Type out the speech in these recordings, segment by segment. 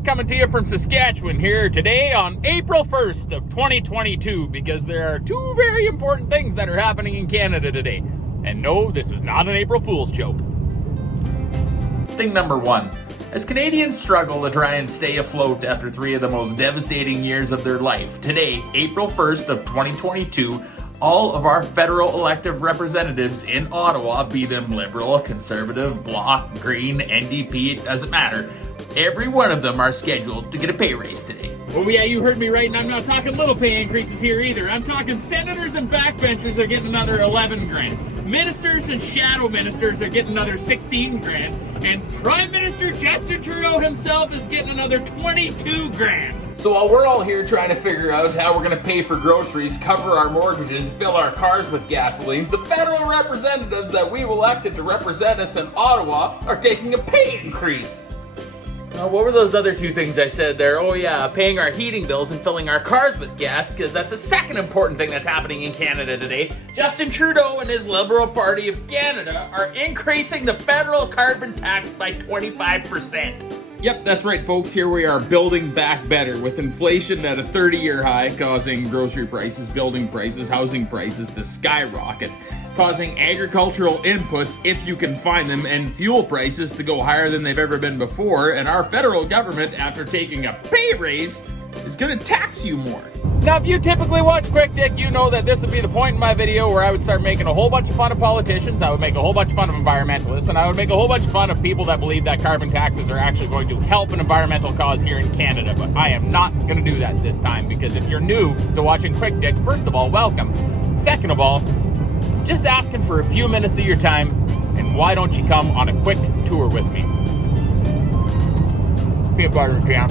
Dick coming to you from Saskatchewan here today on April 1st of 2022 because there are two very important things that are happening in Canada today. And no, this is not an April Fool's joke. Thing number one. As Canadians struggle to try and stay afloat after three of the most devastating years of their life, today, April 1st of 2022, all of our federal elective representatives in Ottawa, be them Liberal, Conservative, Bloc, Green, NDP, it doesn't matter, every one of them are scheduled to get a pay raise today. Oh yeah, you heard me right, and I'm not talking little pay increases here either. I'm talking senators and backbenchers are getting another 11 grand. Ministers and shadow ministers are getting another 16 grand. And Prime Minister Justin Trudeau himself is getting another 22 grand. So while we're all here trying to figure out how we're going to pay for groceries, cover our mortgages, fill our cars with gasolines, the federal representatives that we've elected to represent us in Ottawa are taking a pay increase. Now, what were those other two things I said there? Oh yeah, paying our heating bills and filling our cars with gas, because that's a second important thing that's happening in Canada today. Justin Trudeau and his Liberal Party of Canada are increasing the federal carbon tax by 25%. Yep, that's right, folks. Here we are building back better with inflation at a 30-year high, causing grocery prices, building prices, housing prices to skyrocket, causing agricultural inputs, if you can find them, and fuel prices to go higher than they've ever been before. And our federal government, after taking a pay raise, is going to tax you more. Now, if you typically watch Quick Dick, you know that this would be the point in my video where I would start making a whole bunch of fun of politicians, I would make a whole bunch of fun of environmentalists, and I would make a whole bunch of fun of people that believe that carbon taxes are actually going to help an environmental cause here in Canada. But I am not going to do that this time, because if you're new to watching Quick Dick, first of all, welcome. Second of all, just asking for a few minutes of your time, and why don't you come on a quick tour with me? Peanut butter jam.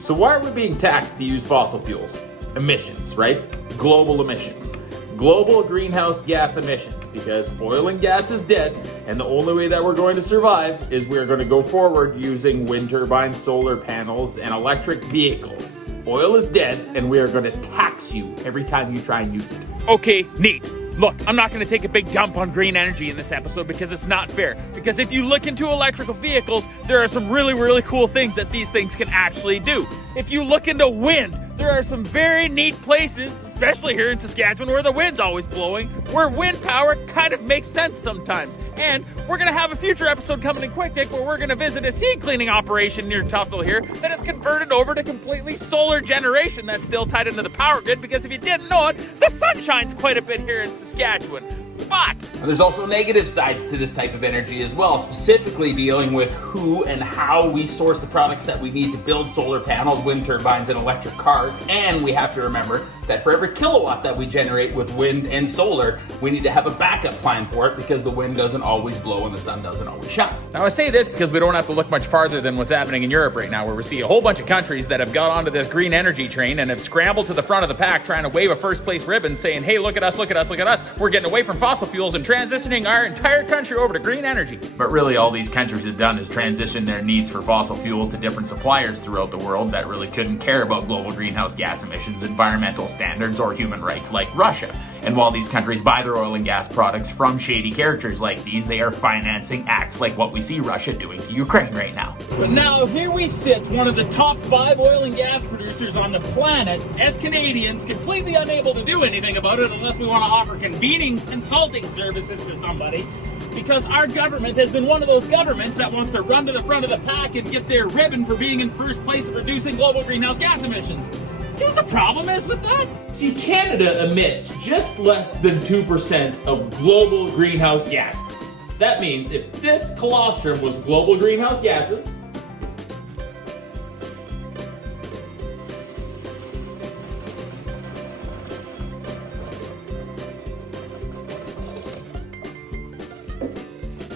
So why are we being taxed to use fossil fuels? Emissions, right? Global emissions. Global greenhouse gas emissions, because oil and gas is dead, and the only way that we're going to survive is we're going to go forward using wind turbines, solar panels, and electric vehicles. Oil is dead, and we are going to tax you every time you try and use it. Okay, neat. Look, I'm not going to take a big dump on green energy in this episode because it's not fair. Because if you look into electrical vehicles, there are some really, really cool things that these things can actually do. If you look into wind, there are some very neat places, especially here in Saskatchewan where the wind's always blowing, where wind power kind of makes sense sometimes. And we're going to have a future episode coming in Quick Dick where we're going to visit a seed cleaning operation near Tufnell here that is converted over to completely solar generation that's still tied into the power grid, because if you didn't know it, the sun shines quite a bit here in Saskatchewan. But there's also negative sides to this type of energy as well, specifically dealing with who and how we source the products that we need to build solar panels, wind turbines, and electric cars. And we have to remember that for every kilowatt that we generate with wind and solar, we need to have a backup plan for it, because the wind doesn't always blow and the sun doesn't always shine. Now, I say this because we don't have to look much farther than what's happening in Europe right now, where we see a whole bunch of countries that have got onto this green energy train and have scrambled to the front of the pack trying to wave a first place ribbon saying, hey, look at us, look at us, look at us. We're getting away from fossil fuels and transitioning our entire country over to green energy. But really, all these countries have done is transition their needs for fossil fuels to different suppliers throughout the world that really couldn't care about global greenhouse gas emissions, environmental standards, or human rights, like Russia. And while these countries buy their oil and gas products from shady characters like these, they are financing acts like what we see Russia doing to Ukraine right now. But now here we sit, one of the top 5 oil and gas producers on the planet, as Canadians, completely unable to do anything about it unless we want to offer convening consulting services to somebody, because our government has been one of those governments that wants to run to the front of the pack and get their ribbon for being in first place of reducing global greenhouse gas emissions. You know what the problem is with that? See, Canada emits just less than 2% of global greenhouse gases. That means if this colostrum was global greenhouse gases,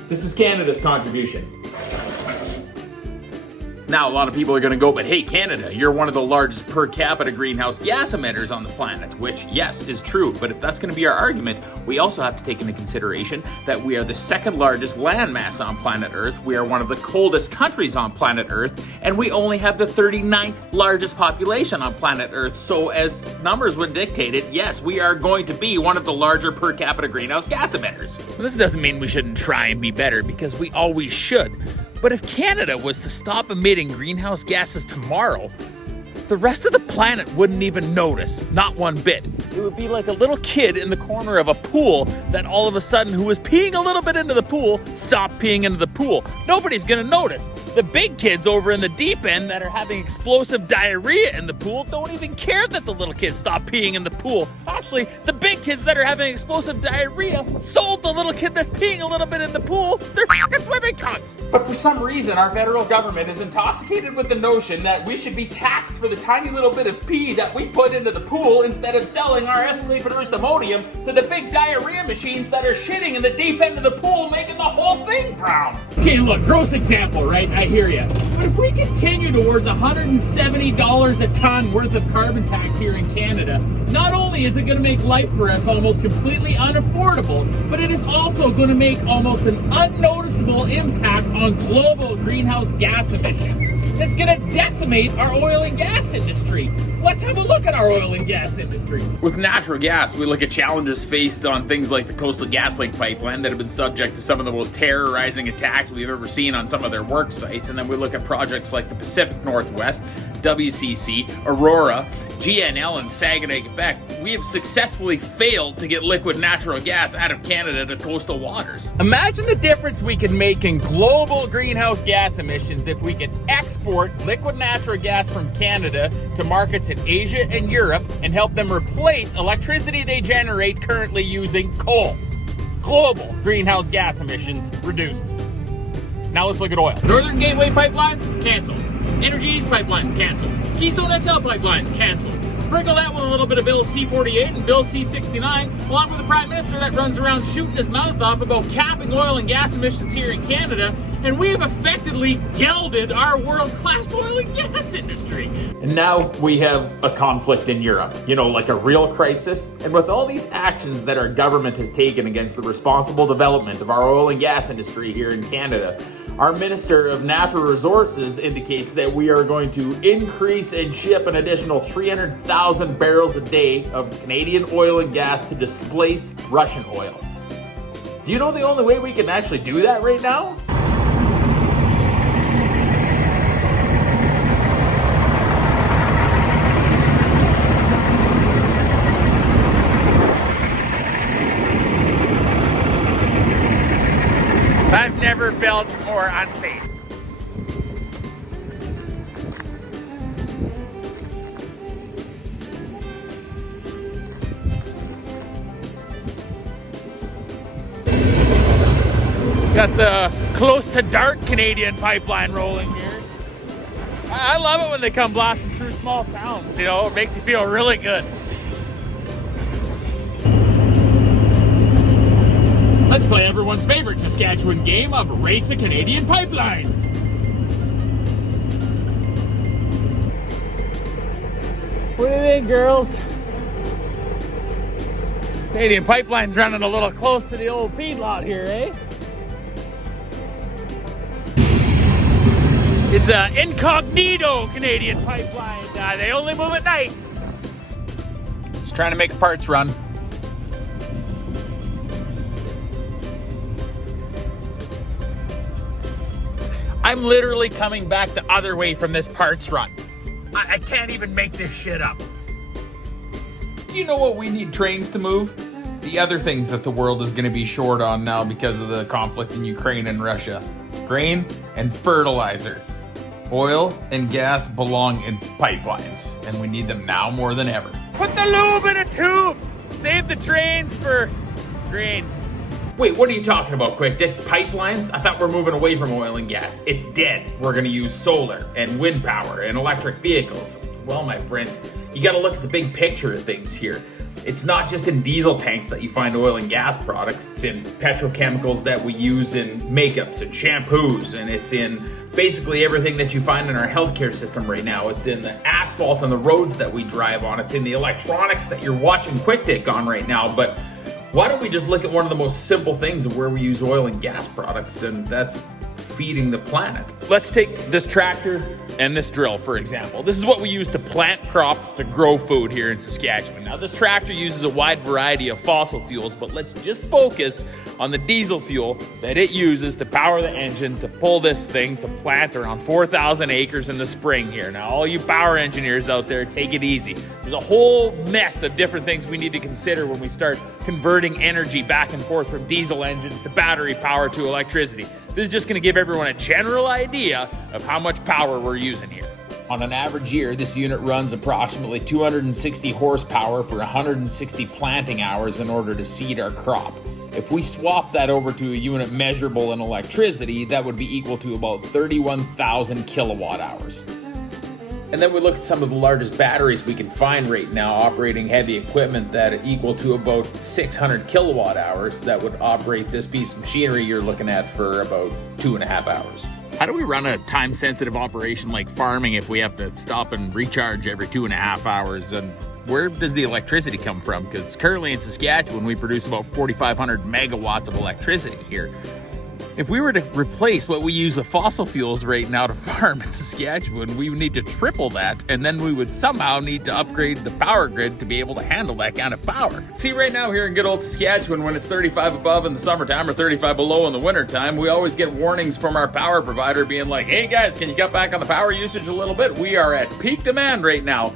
this is Canada's contribution. Now, a lot of people are going to go, but hey, Canada, you're one of the largest per capita greenhouse gas emitters on the planet, which, yes, is true. But if that's going to be our argument, we also have to take into consideration that we are the second largest landmass on planet Earth, we are one of the coldest countries on planet Earth, and we only have the 39th largest population on planet Earth. So as numbers would dictate it, yes, we are going to be one of the larger per capita greenhouse gas emitters. This doesn't mean we shouldn't try and be better, because we always should. But if Canada was to stop emitting greenhouse gases tomorrow, the rest of the planet wouldn't even notice, not one bit. It would be like a little kid in the corner of a pool that all of a sudden, who was peeing a little bit into the pool, stopped peeing into the pool. Nobody's gonna notice. The big kids over in the deep end that are having explosive diarrhea in the pool don't even care that the little kids stopped peeing in the pool. Actually, the big kids that are having explosive diarrhea sold the little kid that's peeing a little bit in the pool their fucking swimming trunks. But for some reason, our federal government is intoxicated with the notion that we should be taxed for the tiny little bit of pee that we put into the pool instead of selling our ethically produced ammonium to the big diarrhea machines that are shitting in the deep end of the pool, making the whole thing brown. Okay, look, gross example, right? I hear you. But if we continue towards $170 a ton worth of carbon tax here in Canada, not only is it going to make life for us almost completely unaffordable, but it is also going to make almost an unnoticeable impact on global greenhouse gas emissions. It's going to decimate our oil and gas industry. Let's have a look at our oil and gas industry. With natural gas, we look at challenges faced on things like the Coastal GasLink pipeline that have been subject to some of the most terrorizing attacks we've ever seen on some of their work sites. And then we look at projects like the Pacific Northwest, WCC, Aurora, GNL, and Saguenay, Quebec. We have successfully failed to get liquid natural gas out of Canada to coastal waters. Imagine the difference we could make in global greenhouse gas emissions if we could export liquid natural gas from Canada to markets in Asia and Europe and help them replace electricity they generate currently using coal. Global greenhouse gas emissions reduced. Now let's look at oil. Northern Gateway Pipeline, canceled. Energy East Pipeline, canceled. Keystone XL Pipeline, canceled. Sprinkle that with a little bit of Bill C-48 and Bill C-69, along with the Prime Minister that runs around shooting his mouth off about capping oil and gas emissions here in Canada, and we have effectively gelded our world-class oil and gas industry. And now we have a conflict in Europe, like a real crisis. And with all these actions that our government has taken against the responsible development of our oil and gas industry here in Canada, our Minister of Natural Resources indicates that we are going to increase and ship an additional 300,000 barrels a day of Canadian oil and gas to displace Russian oil. Do you know the only way we can actually do that right now? I've never felt more unsafe. Got the close to dark Canadian pipeline rolling here. I love it when they come blasting through small towns, it makes you feel really good. Let's play everyone's favorite Saskatchewan game of Race a Canadian Pipeline. What do you think, girls? Canadian Pipeline's running a little close to the old feedlot here, eh? It's an incognito Canadian Pipeline. They only move at night. Just trying to make a parts run. I'm literally coming back the other way from this parts run. I can't even make this shit up. Do you know what we need trains to move? The other things that the world is going to be short on now because of the conflict in Ukraine and Russia. Grain and fertilizer. Oil and gas belong in pipelines, and we need them now more than ever. Put the lube in a tube! Save the trains for grains. Wait, what are you talking about, Quick Dick? Pipelines? I thought we're moving away from oil and gas. It's dead. We're going to use solar and wind power and electric vehicles. Well, my friends, you got to look at the big picture of things here. It's not just in diesel tanks that you find oil and gas products. It's in petrochemicals that we use in makeups and shampoos, and it's in basically everything that you find in our healthcare system right now. It's in the asphalt on the roads that we drive on. It's in the electronics that you're watching Quick Dick on right now. But why don't we just look at one of the most simple things of where we use oil and gas products, and that's feeding the planet. Let's take this tractor and this drill, for example. This is what we use to plant crops to grow food here in Saskatchewan. Now, this tractor uses a wide variety of fossil fuels, but let's just focus on the diesel fuel that it uses to power the engine to pull this thing to plant around 4,000 acres in the spring here. Now, all you power engineers out there, take it easy. There's a whole mess of different things we need to consider when we start converting energy back and forth from diesel engines to battery power to electricity. This is just going to give everyone a general idea of how much power we're using here. On an average year, this unit runs approximately 260 horsepower for 160 planting hours in order to seed our crop. If we swap that over to a unit measurable in electricity, that would be equal to about 31,000 kilowatt hours. And then we look at some of the largest batteries we can find right now operating heavy equipment that are equal to about 600 kilowatt hours that would operate this piece of machinery you're looking at for about 2.5 hours. How do we run a time-sensitive operation like farming if we have to stop and recharge every 2.5 hours? And where does the electricity come from? Because currently in Saskatchewan, we produce about 4,500 megawatts of electricity here. If we were to replace what we use with fossil fuels right now to farm in Saskatchewan, we would need to triple that, and then we would somehow need to upgrade the power grid to be able to handle that kind of power. See, right now here in good old Saskatchewan, when it's 35 above in the summertime or 35 below in the wintertime, we always get warnings from our power provider being like, hey guys, can you cut back on the power usage a little bit? We are at peak demand right now.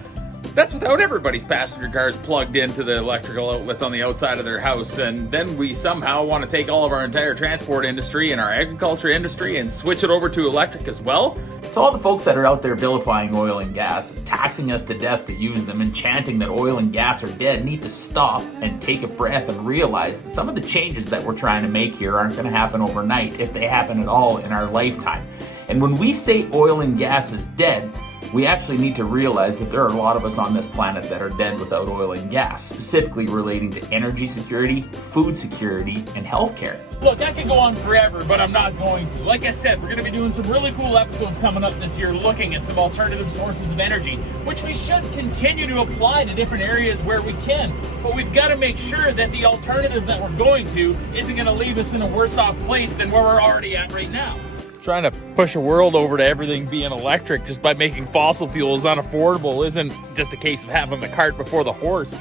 That's without everybody's passenger cars plugged into the electrical outlets on the outside of their house. And then we somehow want to take all of our entire transport industry and our agriculture industry and switch it over to electric as well. To all the folks that are out there vilifying oil and gas, taxing us to death to use them, and chanting that oil and gas are dead, need to stop and take a breath and realize that some of the changes that we're trying to make here aren't going to happen overnight, if they happen at all in our lifetime. And when we say oil and gas is dead, we actually need to realize that there are a lot of us on this planet that are dead without oil and gas, specifically relating to energy security, food security, and healthcare. Look, I could go on forever, but I'm not going to. Like I said, we're going to be doing some really cool episodes coming up this year looking at some alternative sources of energy, which we should continue to apply to different areas where we can. But we've got to make sure that the alternative that we're going to isn't going to leave us in a worse off place than where we're already at right now. Trying to push a world over to everything being electric just by making fossil fuels unaffordable isn't just a case of having the cart before the horse.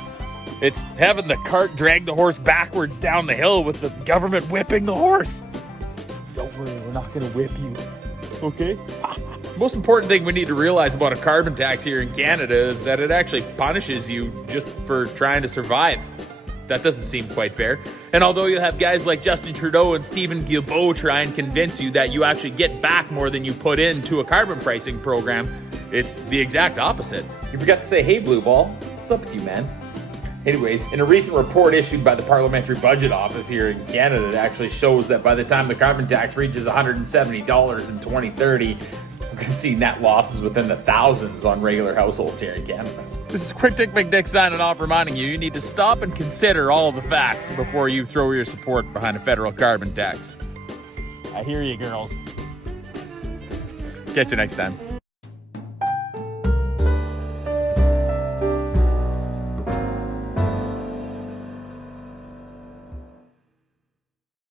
It's having the cart drag the horse backwards down the hill with the government whipping the horse. Don't worry, we're not going to whip you, okay? Most important thing we need to realize about a carbon tax here in Canada is that it actually punishes you just for trying to survive. That doesn't seem quite fair. And although you have guys like Justin Trudeau and Stephen Guilbeault try and convince you that you actually get back more than you put into a carbon pricing program, it's the exact opposite. You forgot to say, hey, Blue Ball, what's up with you, man? Anyways, in a recent report issued by the Parliamentary Budget Office here in Canada, it actually shows that by the time the carbon tax reaches $170 in 2030, we're going to see net losses within the thousands on regular households here in Canada. This is Quick Dick McDick signing off, reminding you need to stop and consider all of the facts before you throw your support behind a federal carbon tax. I hear you, girls. Catch you next time.